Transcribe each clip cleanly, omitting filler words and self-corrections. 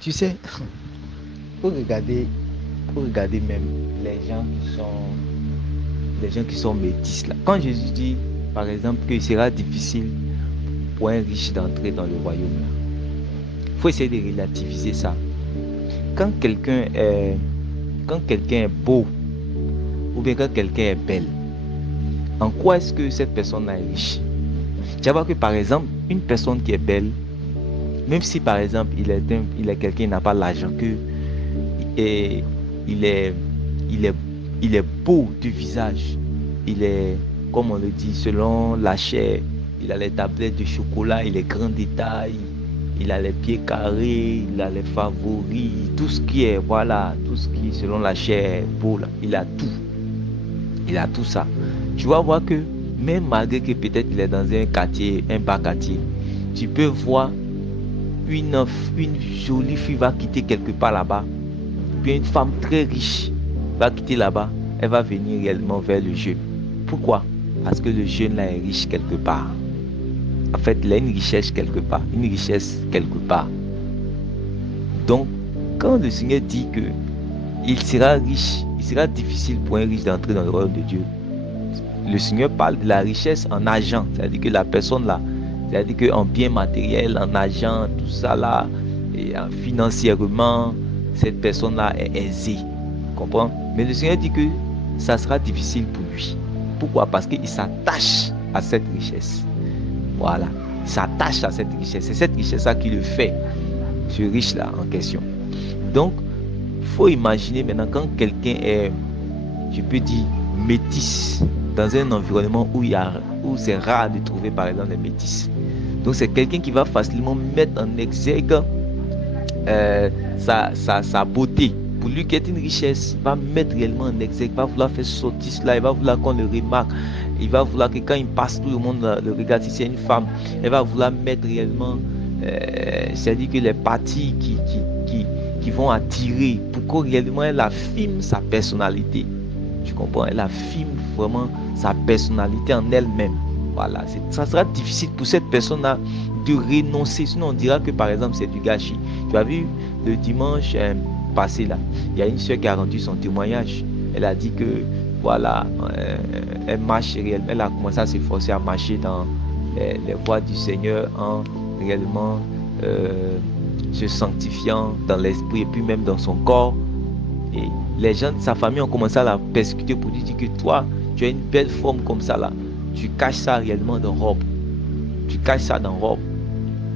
Tu sais, pour regarder, pour regarder même les gens les gens qui sont métis là. Quand Jésus dit, par exemple, qu'il sera difficile pour un riche d'entrer dans le royaume là, il faut essayer de relativiser ça. Quand quelqu'un est, quand quelqu'un est beau ou bien quand quelqu'un est belle, en quoi est-ce que cette personne-là est riche? Tu vas voir que par exemple, une personne qui est belle, même si par exemple il est quelqu'un qui n'a pas l'argent, que et il est, il est, il est beau du visage, il est, comme on le dit, selon la chair, il a les tablettes de chocolat, il est grand détail, il a les pieds carrés, il a les favoris, tout ce qui est, voilà, tout ce qui est selon la chair beau là, il a tout ça. Tu vas voir que même malgré que peut-être il est dans un quartier, un bas quartier, tu peux voir une jolie fille va quitter quelque part là-bas, puis une femme très riche va quitter là-bas, elle va venir réellement vers le jeune. Pourquoi? Parce que le jeune là est riche quelque part. En fait, il a une richesse quelque part, une richesse quelque part. Donc, quand le Seigneur dit que il sera riche, il sera difficile pour un riche d'entrer dans le royaume de Dieu, le Seigneur parle de la richesse en argent, c'est-à-dire que la personne là, c'est-à-dire qu'en bien matériel, en argent, tout ça là, et financièrement, cette personne-là est aisée. Comprends? Mais le Seigneur dit que ça sera difficile pour lui. Pourquoi? Parce qu'il s'attache à cette richesse. Voilà. Il s'attache à cette richesse. C'est cette richesse-là qui le fait, ce riche-là en question. Donc, il faut imaginer maintenant quand quelqu'un est, je peux dire, métis, dans un environnement où c'est rare de trouver par exemple les métis. Donc c'est quelqu'un qui va facilement mettre en exergue sa beauté. Pour lui qui est une richesse, il va mettre réellement en exergue, il va vouloir faire sortir cela, il va vouloir qu'on le remarque, il va vouloir que quand il passe, tout le monde le regarde. Si c'est une femme, elle va vouloir mettre réellement, c'est-à-dire que les parties qui vont attirer, pour que réellement elle affirme sa personnalité. Tu comprends? Elle affirme vraiment sa personnalité en elle-même. Voilà, ça sera difficile pour cette personne-là de renoncer. Sinon, on dira que par exemple, c'est du gâchis. Tu as vu le dimanche passé là, il y a une soeur qui a rendu son témoignage. Elle a dit que voilà, elle marche réellement, elle a commencé à s'efforcer à marcher dans les voies du Seigneur en réellement se sanctifiant dans l'esprit et puis même dans son corps. Et les gens de sa famille ont commencé à la persécuter pour lui dire que toi, tu as une belle forme comme ça là. Tu caches ça réellement dans robe. Tu caches ça dans robe.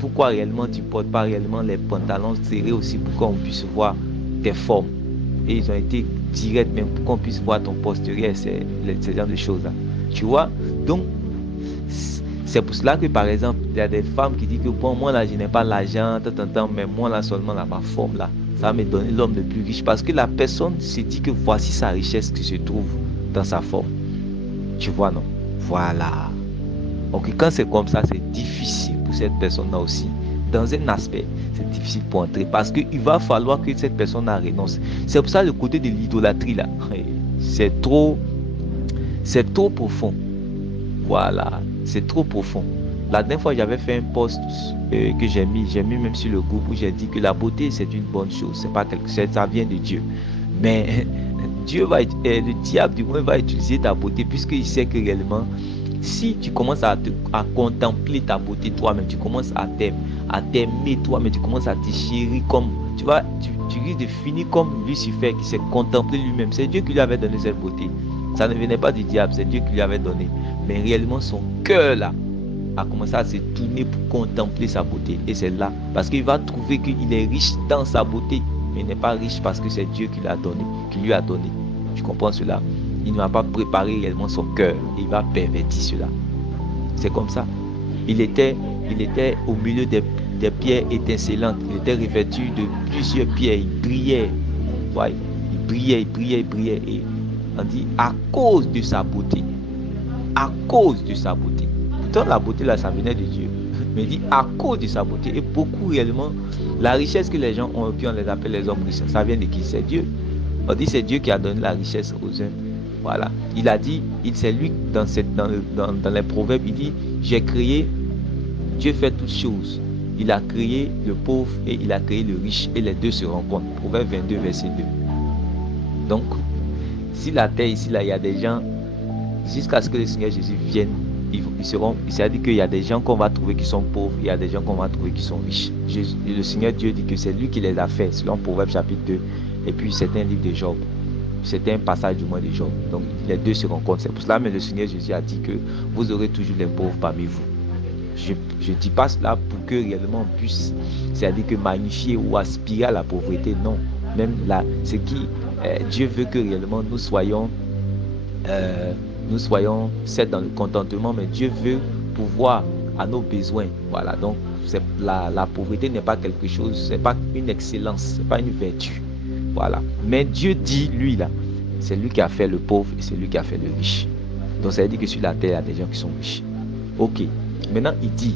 Pourquoi réellement tu ne portes pas réellement les pantalons serrés aussi pour qu'on puisse voir tes formes? Et ils ont été directs même pour qu'on puisse voir ton postérieur, ces genre de choses là. Tu vois? Donc, c'est pour cela que par exemple, il y a des femmes qui disent que bon, moi là, je n'ai pas l'argent, mais moi là seulement là, ma forme là, ça va me donner l'homme le plus riche. Parce que la personne se dit que voici sa richesse qui se trouve dans sa forme. Tu vois, non? Voilà. Donc quand c'est comme ça, c'est difficile pour cette personne-là aussi. Dans un aspect, c'est difficile pour entrer parce qu'il va falloir que cette personne-là renonce. C'est pour ça le côté de l'idolâtrie là, c'est trop profond. Voilà, c'est trop profond. La dernière fois, j'avais fait un post que j'ai mis même sur le groupe où j'ai dit que la beauté c'est une bonne chose, c'est pas quelque chose, ça vient de Dieu. Mais le diable du moins va utiliser ta beauté puisqu'il sait que réellement, si tu commences à contempler ta beauté toi-même, tu commences à t'aimer toi-même, tu commences à te chérir comme, tu risques de finir comme Lucifer qui s'est contemplé lui-même. C'est Dieu qui lui avait donné cette beauté. Ça ne venait pas du diable, c'est Dieu qui lui avait donné. Mais réellement, son cœur là a commencé à se tourner pour contempler sa beauté. Et c'est là, parce qu'il va trouver qu'il est riche dans sa beauté, mais il n'est pas riche parce que c'est Dieu qui l'a donné, qui lui a donné. Tu comprends cela? Il ne va pas préparer réellement son cœur. Il va pervertir cela. C'est comme ça. Il était au milieu des pierres étincelantes. Il était revêtu de plusieurs pierres. Il brillait. Ouais, il brillait. Et on dit à cause de sa beauté. À cause de sa beauté. Pourtant, la beauté là, ça venait de Dieu. Mais il dit à cause de sa beauté. Et beaucoup réellement, la richesse que les gens ont, puis on les appelle les hommes riches, ça vient de qui? C'est Dieu. On dit c'est Dieu qui a donné la richesse aux hommes. Voilà. Il a dit, c'est lui dans les proverbes, il dit, j'ai créé, Dieu fait toutes choses. Il a créé le pauvre et il a créé le riche et les deux se rencontrent. Proverbe 22, verset 2. Donc, si la terre ici, là, il y a des gens, jusqu'à ce que le Seigneur Jésus vienne, il s'est dit qu'il y a des gens qu'on va trouver qui sont pauvres, il y a des gens qu'on va trouver qui sont riches. Le Seigneur Dieu dit que c'est lui qui les a fait, selon Proverbe chapitre 2. Et puis c'est un livre de Job. C'est un passage du moins de Job. Donc les deux se rencontrent. C'est pour cela que le Seigneur Jésus a dit que vous aurez toujours les pauvres parmi vous. Je ne dis pas cela pour que réellement on puisse, c'est-à-dire que magnifier ou aspirer à la pauvreté. Non. Même là, ce qui Dieu veut que réellement nous soyons certes dans le contentement, mais Dieu veut pouvoir à nos besoins. Voilà, donc la pauvreté n'est pas quelque chose, c'est pas une excellence, c'est pas une vertu. Voilà, mais Dieu dit, lui là, c'est lui qui a fait le pauvre et c'est lui qui a fait le riche. Donc ça veut dire que sur la terre, il y a des gens qui sont riches. Ok, maintenant il dit,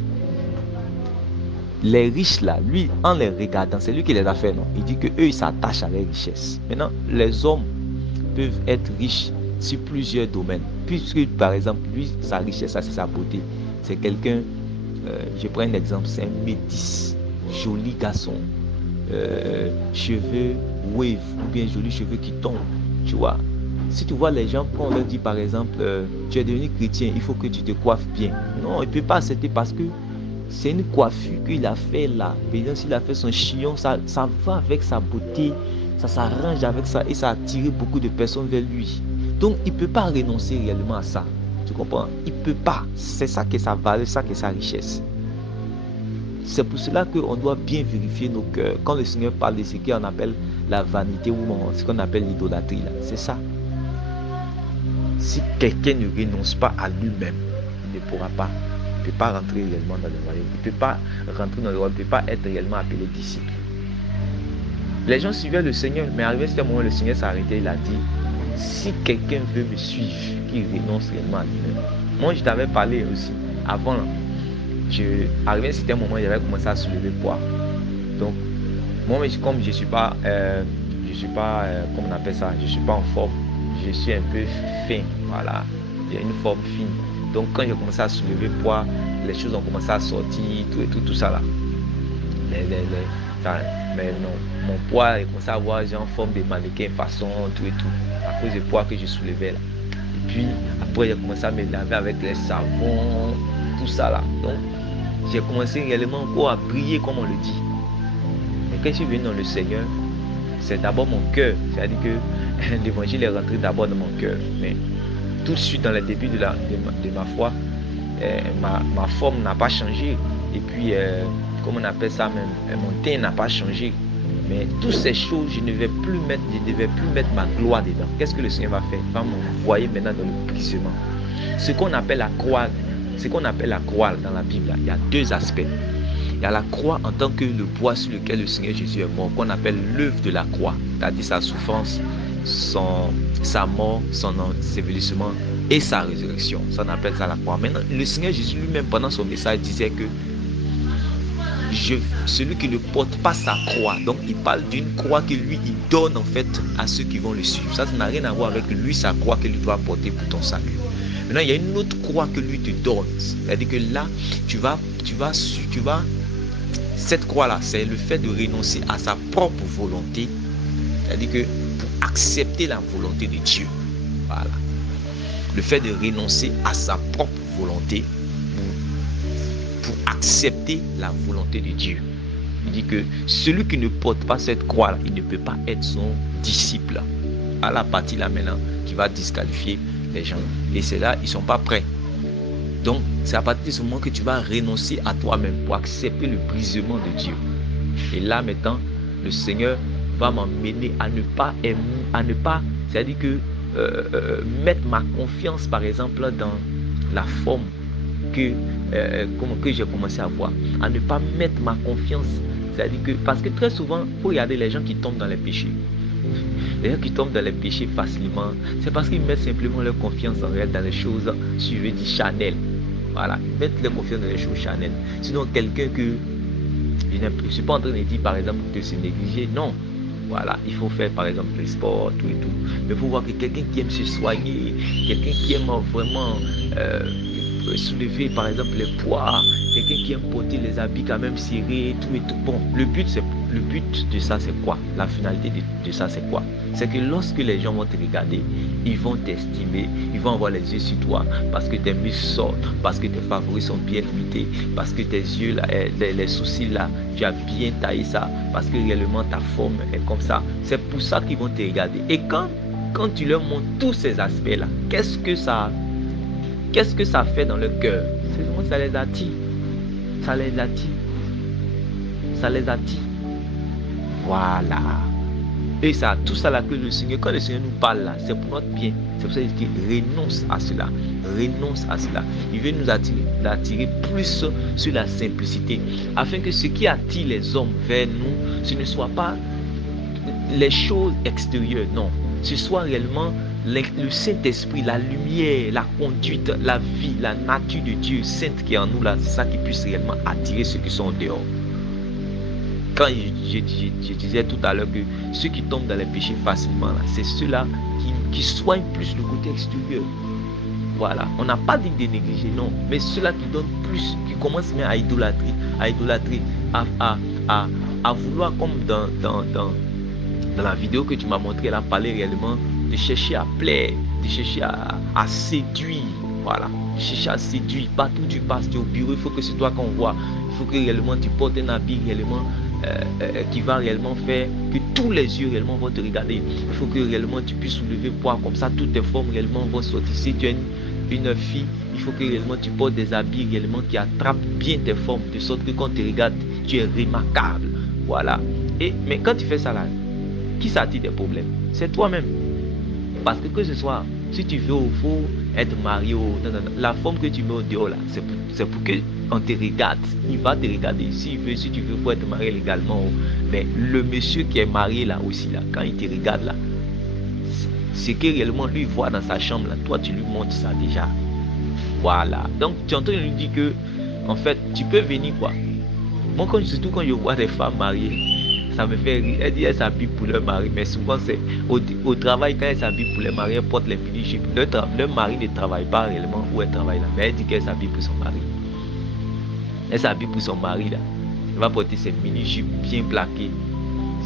les riches là, lui, en les regardant, c'est lui qui les a fait, non? Il dit que eux, ils s'attachent à leurs richesses. Maintenant, les hommes peuvent être riches sur plusieurs domaines. Puisque, par exemple, lui, sa richesse, ça, c'est sa beauté. C'est quelqu'un, je prends un exemple, c'est un métis, joli garçon, cheveux wave, ou bien jolis cheveux qui tombent, tu vois. Si tu vois les gens, quand on leur dit, par exemple, tu es devenu chrétien, il faut que tu te coiffes bien. Non, il ne peut pas accepter parce que c'est une coiffure qu'il a fait là. Par exemple, s'il a fait son chignon, ça va avec sa beauté, ça s'arrange avec ça et ça a attiré beaucoup de personnes vers lui. Donc, il ne peut pas renoncer réellement à ça. Tu comprends? Il ne peut pas. C'est ça qui est sa valeur, c'est ça qui est sa richesse. C'est pour cela qu'on doit bien vérifier nos cœurs. Quand le Seigneur parle de ce qu'on appelle la vanité ou ce qu'on appelle l'idolâtrie, c'est ça. Si quelqu'un ne renonce pas à lui-même, il ne pourra pas. Il ne peut pas rentrer réellement dans le royaume. Il ne peut pas rentrer dans le royaume. Il ne peut pas être réellement appelé disciple. Les gens suivaient le Seigneur, mais arrivé à ce moment, le Seigneur s'est arrêté. Il a dit, si quelqu'un veut me suivre, qu'il renonce réellement à lui-même. Moi, je t'avais parlé aussi avant. Arrivé à un certain moment, j'avais commencé à soulever poids. Donc, moi, comme je ne suis pas, comment on appelle ça, je ne suis pas en forme. Je suis un peu fin, voilà. J'ai une forme fine. Donc, quand j'ai commencé à soulever poids, les choses ont commencé à sortir, tout ça là. Mais non, mon poids a commencé à avoir en forme de mannequin façon, tout, à cause du poids que je soulevais là. Et puis, après, j'ai commencé à me laver avec les savons, tout ça là. Donc, j'ai commencé réellement encore à briller comme on le dit. Mais quand je suis venu dans le Seigneur, c'est d'abord mon cœur. C'est-à-dire que l'évangile est rentré d'abord dans mon cœur. Mais tout de suite dans le début de ma foi, ma forme n'a pas changé. Et puis, comment on appelle ça même, mon teint n'a pas changé. Mais toutes ces choses, je ne devais plus mettre ma gloire dedans. Qu'est-ce que le Seigneur va faire? Il va m'envoyer maintenant dans le brisement. Ce qu'on appelle la croix dans la Bible, il y a deux aspects. Il y a la croix en tant que le bois sur lequel le Seigneur Jésus est mort, qu'on appelle l'œuvre de la croix, c'est-à-dire sa souffrance, sa mort, son ensevelissement et sa résurrection. Ça, on appelle ça la croix. Maintenant, le Seigneur Jésus lui-même, pendant son message, disait que celui qui ne porte pas sa croix, donc il parle d'une croix que lui, il donne en fait à ceux qui vont le suivre. Ça n'a rien à voir avec lui, sa croix que lui doit porter pour ton salut. Maintenant, il y a une autre croix que lui te donne. C'est-à-dire que là, tu vas, cette croix-là, c'est le fait de renoncer à sa propre volonté. C'est-à-dire que pour accepter la volonté de Dieu. Voilà. Le fait de renoncer à sa propre volonté pour accepter la volonté de Dieu. Il dit que celui qui ne porte pas cette croix-là, il ne peut pas être son disciple. À la partie là maintenant qui va disqualifier les gens. Et c'est là, ils ne sont pas prêts. Donc, c'est à partir de ce moment que tu vas renoncer à toi-même pour accepter le brisement de Dieu. Et là, maintenant, le Seigneur va m'emmener à ne pas, c'est-à-dire que mettre ma confiance, par exemple, dans la forme que j'ai commencé à voir. À ne pas mettre ma confiance, c'est-à-dire que, parce que très souvent, il faut regarder les gens qui tombent dans les péchés. Les gens qui tombent dans les péchés facilement, c'est parce qu'ils mettent simplement leur confiance en réel dans les choses, si je veux dire, Chanel. Voilà, ils mettent leur confiance dans les choses Chanel. Sinon, quelqu'un que je ne suis pas en train de dire, par exemple, de se négliger. Non. Voilà, il faut faire, par exemple, le sport, tout et tout. Mais il faut voir que quelqu'un qui aime se soigner, quelqu'un qui aime vraiment soulever, par exemple, les poids, quelqu'un qui aime porter les habits quand même serrés, tout et tout. Bon, le but de ça, c'est quoi? La finalité de ça, c'est quoi? C'est que lorsque les gens vont te regarder, ils vont t'estimer, ils vont avoir les yeux sur toi, parce que tes muscles sortent, parce que tes favoris sont bien limités, parce que tes yeux, là, les sourcils là, tu as bien taillé ça, parce que réellement ta forme est comme ça. C'est pour ça qu'ils vont te regarder. Et quand tu leur montres tous ces aspects-là, qu'est-ce que ça fait dans le cœur? C'est vraiment, ça les attire. Ça les attire. Ça les attire. Voilà. Et ça, tout ça là que le Seigneur, quand le Seigneur nous parle là, c'est pour notre bien. C'est pour ça qu'il dit renonce à cela. Renonce à cela. Il veut nous attirer plus sur la simplicité. Afin que ce qui attire les hommes vers nous, ce ne soit pas les choses extérieures, non. Ce soit réellement le Saint-Esprit, la lumière, la conduite, la vie, la nature de Dieu sainte qui est en nous là, c'est ça qui puisse réellement attirer ceux qui sont dehors. Quand je disais tout à l'heure que ceux qui tombent dans les péchés facilement, c'est ceux-là qui soignent plus le côté extérieur. Voilà, on n'a pas dit de négliger, non, mais ceux-là qui donnent plus, qui commencent même à idolâtrer, à vouloir, comme dans la vidéo que tu m'as montré, elle a parlé réellement de chercher à plaire, de chercher à séduire. Voilà, de chercher à séduire. Partout où tu passes, tu es au bureau, il faut que c'est toi qu'on voit. Il faut que réellement tu portes un habit réellement qui va réellement faire que tous les yeux réellement vont te regarder. Il faut que réellement tu puisses soulever poids, comme ça toutes tes formes réellement vont sortir. Si tu es une fille, il faut que réellement tu portes des habits réellement qui attrapent bien tes formes, de sorte que quand tu regardes, tu es remarquable. Voilà. Mais quand tu fais ça là, qui s'attire des problèmes? C'est toi-même. Parce que ce soit, si tu veux au fond être marié, la forme que tu mets au dehors là, c'est pour que on te regarde. Il va te regarder. Si tu veux pour être marié légalement. Mais le monsieur qui est marié là aussi, là, quand il te regarde là, c'est que réellement lui voit dans sa chambre là, toi tu lui montres ça déjà. Voilà. Donc tu es en train de lui dire que, en fait, tu peux venir quoi. Moi, surtout quand je vois des femmes mariées, ça me fait rire. Elle dit qu'elle s'habille pour leur mari, mais souvent c'est au travail, quand elle s'habille pour les maris, elle porte les mini-jupes. Leur mari ne travaille pas réellement où elle travaille là, mais elle dit qu'elle s'habille pour son mari. Elle s'habille pour son mari là. Elle va porter ses mini-jupes bien plaquées,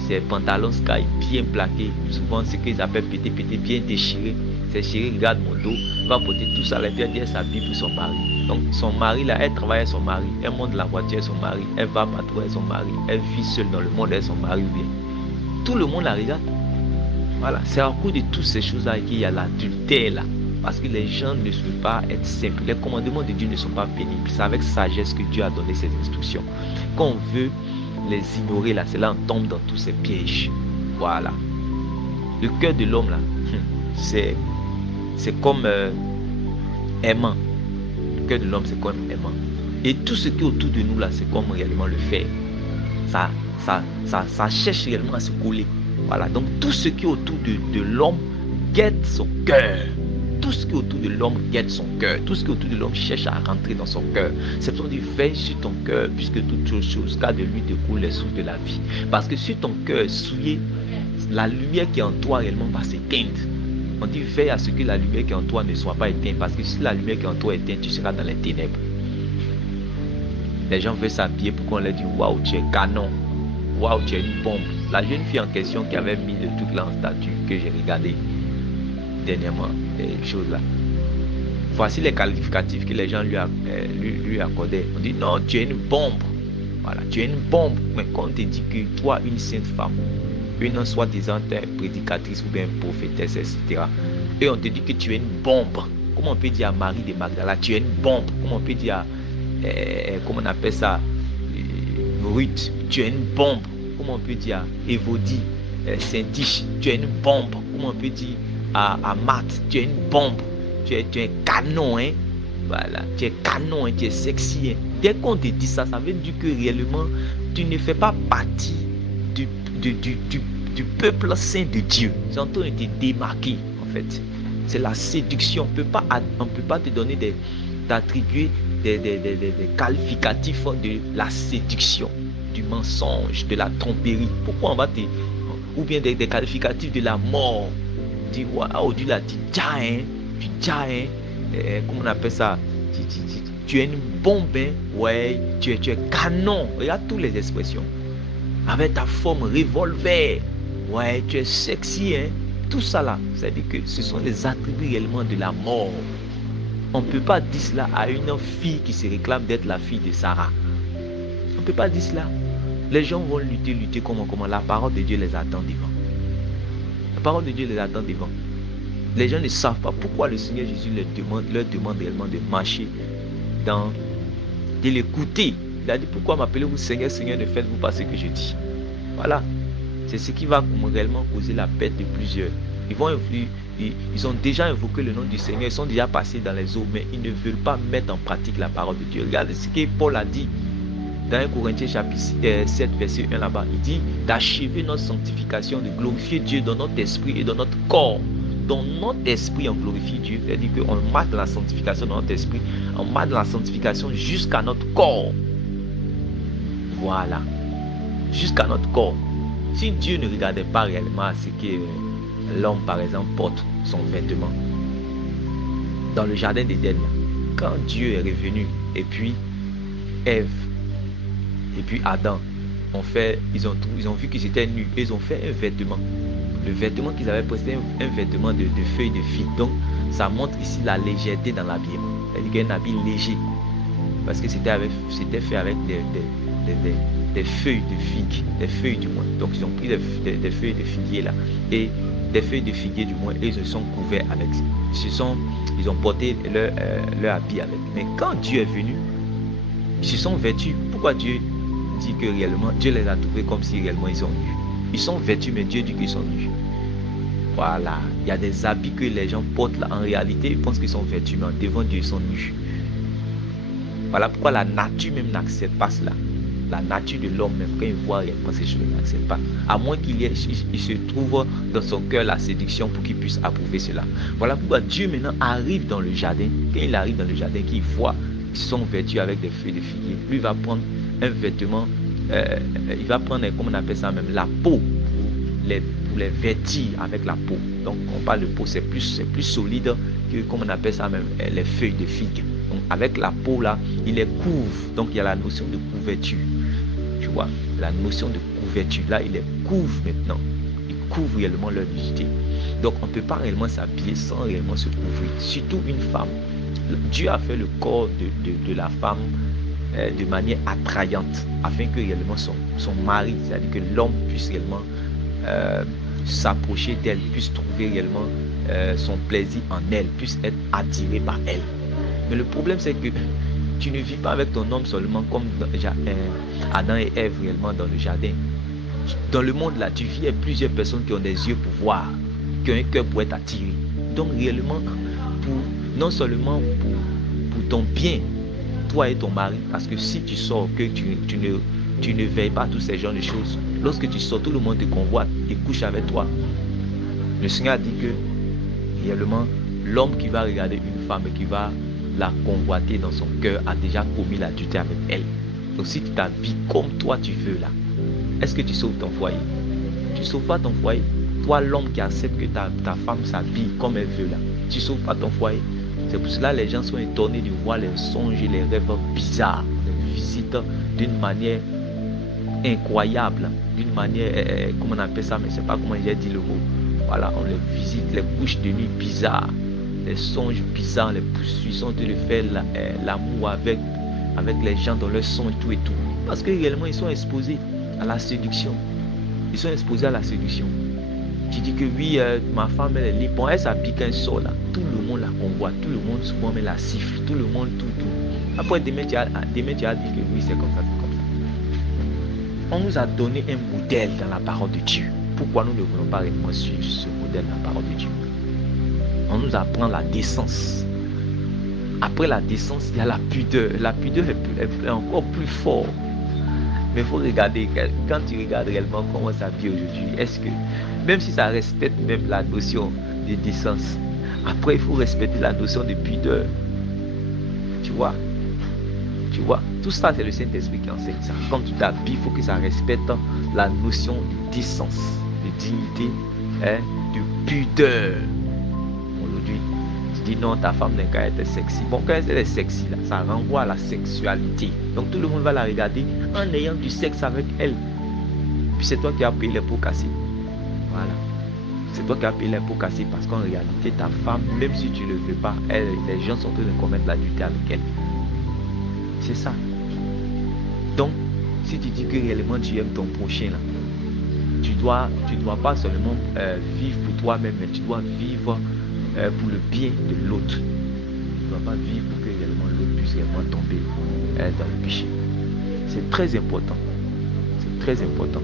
ses pantalons sky bien plaqués, souvent ce qu'ils appellent pété, bien déchiré. Ses chéris regarde mon dos, elle va porter tout ça là, et puis elle dit qu'elle s'habille pour son mari. Donc son mari là, elle travaille avec son mari, elle monte la voiture avec son mari, elle va patrouiller avec son mari, elle vit seule dans le monde avec son mari ou bien. Tout le monde la regarde. Voilà, c'est à cause de toutes ces choses là qu'il y a l'adultère là. Parce que les gens ne veulent pas être simples. Les commandements de Dieu ne sont pas pénibles. C'est avec sagesse que Dieu a donné ses instructions. Quand on veut les ignorer là, c'est là on tombe dans tous ces pièges. Voilà. Le cœur de l'homme là, c'est comme aimant. Le cœur de l'homme, c'est comme aimant. Et tout ce qui est autour de nous là, c'est comme réellement le fer. Ça cherche réellement à se coller. Voilà. Donc tout ce qui est autour de l'homme guette son cœur. Tout ce qui est autour de l'homme guette son cœur. Tout ce qui est autour de l'homme cherche à rentrer dans son cœur. C'est pour ça qu'il veille sur ton cœur, puisque toute chose, car de lui découle les sources de la vie. Parce que si ton cœur est souillé, la lumière qui est en toi réellement va s'éteindre. On dit veille à ce que la lumière qui est en toi ne soit pas éteinte. Parce que si la lumière qui est en toi est éteinte, tu seras dans les ténèbres. Les gens veulent s'habiller pour qu'on leur dise waouh, tu es canon. Waouh, tu es une bombe. La jeune fille en question qui avait mis le truc là en statue que j'ai regardé dernièrement, les choses là. Voici les qualificatifs que les gens lui accordaient. On dit non, tu es une bombe. Voilà, tu es une bombe. Mais quand on te dit que toi, une sainte femme, une soi-disant prédicatrice ou bien prophétesse, etc. Et on te dit que tu es une bombe. Comment on peut dire à Marie de Magdala, tu es une bombe. Comment on peut dire à, comment on appelle ça, Ruth, tu es une bombe. Comment on peut dire à Évodie, Saint-Tiche, tu es une bombe. Comment on peut dire à Marthe, tu es une bombe. Tu es canon, hein. Voilà, tu es canon, hein, tu es sexy. Hein. Dès qu'on te dit ça, ça veut dire que réellement, tu ne fais pas partie du peuple saint de Dieu. C'est en train de te démarquer, en fait. C'est la séduction. On ne peut pas te donner d'attribuer des qualificatifs de la séduction, du mensonge, de la tromperie. Pourquoi on va te... Ou bien des qualificatifs de la mort. Dis, waouh, tu l'as dit, comment on appelle ça? tu es une bombe, hein? Ouais, tu es canon. Regarde toutes les expressions. Avec ta forme revolver, ouais, tu es sexy, hein? Tout ça là, c'est-à-dire que ce sont des attributs réellement de la mort. On ne peut pas dire cela à une fille qui se réclame d'être la fille de Sarah. On ne peut pas dire cela. Les gens vont lutter, comment la parole de Dieu les attend devant. La parole de Dieu les attend devant. Les gens ne savent pas pourquoi le Seigneur Jésus leur demande réellement de marcher de l'écouter. Il a dit, pourquoi m'appelez-vous Seigneur, Seigneur, ne faites-vous pas ce que je dis. Voilà. C'est ce qui va réellement causer la perte de plusieurs. Ils ont déjà invoqué le nom du Seigneur, ils sont déjà passés dans les eaux, mais ils ne veulent pas mettre en pratique la parole de Dieu. Regardez ce que Paul a dit dans 1 Corinthiens chapitre 7, verset 1 là-bas. Il dit d'achever notre sanctification, de glorifier Dieu dans notre esprit et dans notre corps. Dans notre esprit, on glorifie Dieu. C'est-à-dire qu'on marche dans la sanctification dans notre esprit, on marche dans la sanctification jusqu'à notre corps. Voilà. Jusqu'à notre corps. Si Dieu ne regardait pas réellement à ce que l'homme, par exemple, porte son vêtement dans le jardin d'Éden, quand Dieu est revenu, et puis Ève, et puis Adam, ils ont vu qu'ils étaient nus, et ils ont fait un vêtement. Le vêtement qu'ils avaient posté, un vêtement de feuilles de figue. Donc, ça montre ici la légèreté dans l'habillement. C'est-à-dire qu'un habit léger, parce que c'était fait avec des feuilles de figue, des feuilles du moins. Donc ils ont pris des feuilles de figuier là, et des feuilles de figuier du moins, et ils se sont couverts avec. Ils ont porté leur habit avec. Mais quand Dieu est venu, ils se sont vêtus. Pourquoi Dieu dit que réellement, Dieu les a trouvés comme si réellement ils sont nus? Ils sont vêtus, mais Dieu dit qu'ils sont nus. Voilà, il y a des habits que les gens portent là. En réalité, ils pensent qu'ils sont vêtus, mais devant Dieu, ils sont nus. Voilà pourquoi la nature même n'accepte pas cela. La nature de l'homme même, quand il voit réellement ces choses, il n'accepte pas. À moins qu'il se trouve dans son cœur la séduction pour qu'il puisse approuver cela. Voilà pourquoi Dieu maintenant arrive dans le jardin. Quand il arrive dans le jardin, qu'il voit qu'ils sont vêtus avec des feuilles de figuier, lui va prendre un vêtement, il va prendre, comme on appelle ça même, la peau pour les vêtir avec la peau. Donc on parle de peau, c'est plus solide que, comme on appelle ça même, les feuilles de figue. Donc avec la peau là, il les couvre. Donc il y a la notion de couverture. Tu vois, la notion de couverture là, il les couvre maintenant. Il couvre réellement leur nudité. Donc on ne peut pas réellement s'habiller sans réellement se couvrir. Surtout une femme. Dieu a fait le corps de la femme de manière attrayante, afin que réellement son mari, c'est-à-dire que l'homme puisse réellement s'approcher d'elle, puisse trouver réellement son plaisir en elle, puisse être attiré par elle. Mais le problème, c'est que tu ne vis pas avec ton homme seulement comme Adam et Ève réellement dans le jardin. Dans le monde là, tu vis avec plusieurs personnes qui ont des yeux pour voir, qui ont un cœur pour être attiré. Donc réellement, non seulement pour ton bien, toi et ton mari, parce que si tu sors, que tu ne veilles pas à tous ces genres de choses, lorsque tu sors, tout le monde te convoite et couche avec toi. Le Seigneur a dit que réellement, l'homme qui va regarder une femme et qui va la convoiter dans son cœur a déjà commis l'adultère avec elle. Donc si tu t'habilles comme toi tu veux là, est-ce que tu sauves ton foyer? Tu ne sauves pas ton foyer. Toi, l'homme qui accepte que ta femme s'habille comme elle veut là, tu ne sauves pas ton foyer. C'est pour cela que les gens sont étonnés de voir les songes et les rêves bizarres. On les visite d'une manière incroyable, d'une manière, comment on appelle ça, mais je ne sais pas comment j'ai dit le mot. Voilà, on les visite, les couches de nuit bizarres, les songes bizarres, les poursuivent, sont de faire l'amour avec les gens dans leurs songes, tout et tout. Parce que réellement, ils sont exposés à la séduction. Ils sont exposés à la séduction. Tu dis que oui, ma femme, elle est libre. Bon, elle s'habille quand elle sort là. Tout le monde la convoite, tout le monde souvent met la siffle, tout le monde, tout. Après, demain, tu as dit que oui, c'est comme ça, c'est comme ça. On nous a donné un modèle dans la parole de Dieu. Pourquoi nous ne voulons pas réellement suivre ce modèle dans la parole de Dieu? On nous apprend la décence. Après la décence, il y a la pudeur. La pudeur est encore plus forte. Mais il faut regarder, quand tu regardes réellement comment ça vit aujourd'hui, est-ce que, même si ça respecte même la notion de décence, après il faut respecter la notion de pudeur. Tu vois, tout ça c'est le Saint-Esprit qui enseigne ça. Quand tu t'habilles, il faut que ça respecte la notion de décence, de dignité, de pudeur. Aujourd'hui, Tu dis non, ta femme d'un gars était sexy. Bon, quand elle est sexy, là, ça renvoie à la sexualité. Donc tout le monde va la regarder en ayant du sexe avec elle. Puis c'est toi qui as payé les pots cassés. Voilà. C'est toi qui as payé les pots cassés parce qu'en réalité, ta femme, même si tu ne le veux pas, les gens sont en train de commettre l'adultère avec elle. C'est ça. Donc, si tu dis que réellement tu aimes ton prochain, là, tu dois pas seulement vivre pour toi-même, mais tu dois vivre pour le bien de l'autre. Tu ne dois pas vivre pour que réellement l'autre puisse réellement tomber dans le péché. C'est très important. C'est très important.